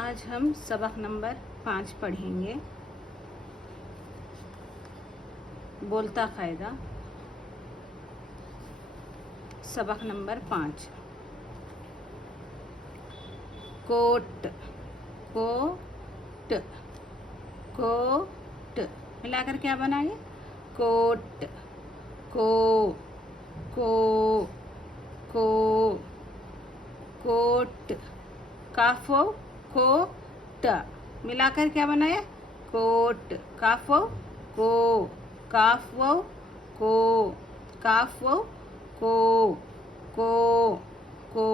आज हम सबक नंबर 5 पढ़ेंगे। बोलता फ़ायदा। सबक नंबर 5। कोट, कोट, कोट मिलाकर क्या बना ये? कोट, को, को, को, कोट। काफो को ट मिलाकर क्या बनाया? कोट। काफो को, काफो को, काफो को, को,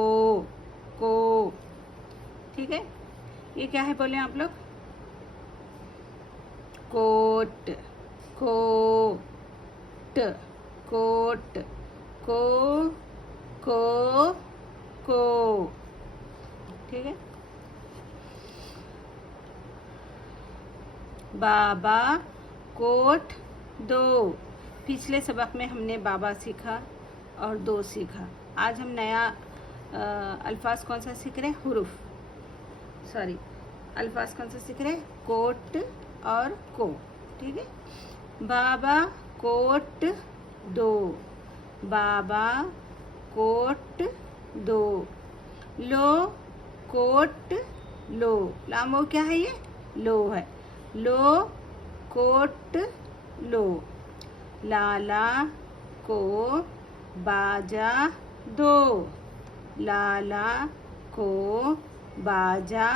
को। ठीक है, ये क्या है बोले आप लोग? कोट, को ट, कोट, को। ठीक है। बाबा कोट दो। पिछले सबक में हमने बाबा सीखा और दो सीखा। आज हम नया अल्फाज कौन सा सीख रहे हैं? हुरूफ, सॉरी, अल्फाज कौन सा सीख रहे हैं? कोट और को। ठीक है। बाबा कोट दो, बाबा कोट दो। लो कोट लो, लामो क्या है ये? लो है। लो कोट लो। लाला को बाजा दो, लाला को बाजा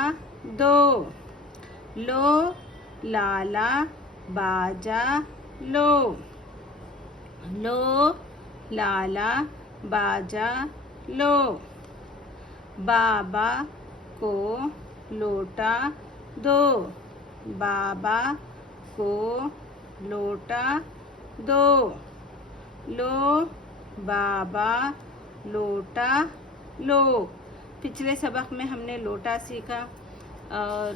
दो। लो लाला बाजा लो, लो लाला बाजा लो। बाबा को लोटा दो, बाबा को लोटा दो। लो बाबा लोटा लो। पिछले सबक में हमने लोटा सीखा और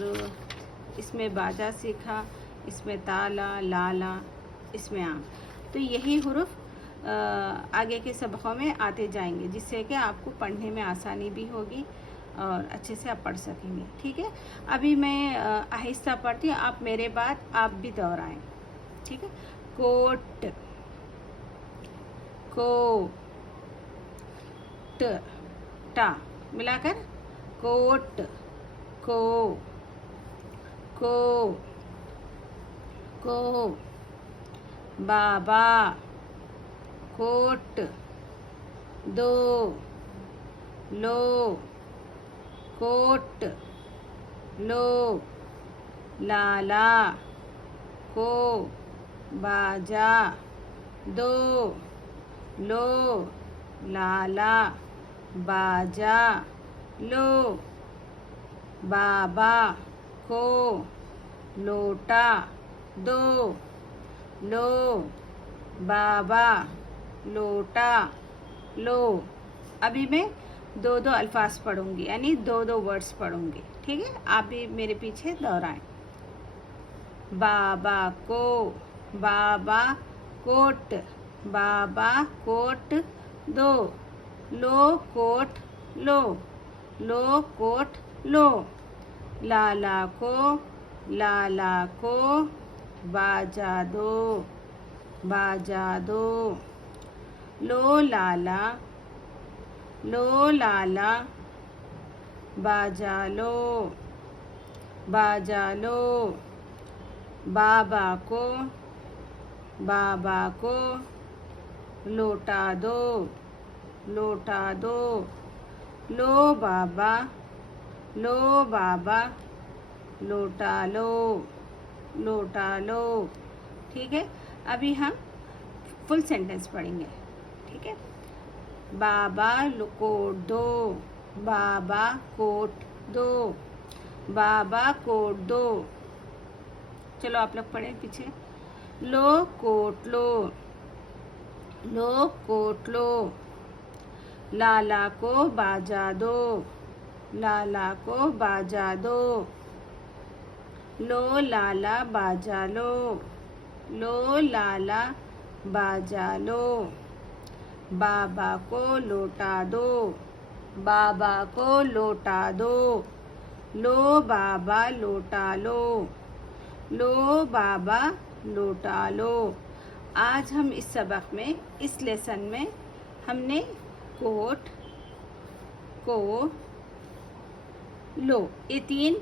इसमें बाजा सीखा, इसमें ताला, लाला, इसमें आम। तो यही हुरूफ आगे के सबकों में आते जाएंगे, जिससे कि आपको पढ़ने में आसानी भी होगी और अच्छे से आप पढ़ सकेंगे। ठीक है। अभी मैं आहिस्ता पढ़ती हूँ, आप मेरे बाद आप भी दोहराएं। ठीक है। कोट, को ट, टा मिलाकर कोट, को, को। बाबा कोट दो, लो कोट लो। लाला को बाजा दो, लो लाला बाजा लो। बाबा को लोटा दो, लो बाबा लोटा लो। अभी मैं दो दो अल्फाज पढ़ूंगी, यानी दो दो वर्ड्स पढ़ूंगी। ठीक है, आप भी मेरे पीछे दोहराएं। बाबा को, बाबा कोट, बाबा कोट दो। लो कोट लो, लो कोट लो। लाला को, लाला को बाजा दो, बाजा दो। लो लाला, लो लाला बाजा लो, बाजा लो। बाबा को, बाबा को लोटा दो, लोटा दो। लो बाबा, लो बाबा लोटा लो, लोटा लो। ठीक है। अभी हम फुल सेंटेंस पढ़ेंगे। ठीक है। बाबा कोट दो, बाबा कोट दो, बाबा कोट दो। चलो आप लोग पढ़ें पीछे। लो कोट लो, लो कोट लो। लाला को बाजा दो, लाला को बाजा दो। लो लाला बाजा लो, लो लाला बाजा लो। बाबा को लोटा दो, बाबा को लोटा दो। लो बाबा लोटा लो, लो बाबा लोटा लो। आज हम इस सबक में, इस लेसन में हमने कोट, को, लो, ये 3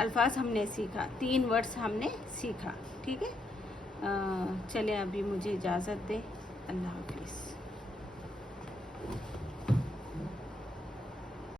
अल्फाज हमने सीखा, 3 वर्ड्स हमने सीखा। ठीक है, चलें अभी मुझे इजाज़त दें। अल्लाह हाफिज़।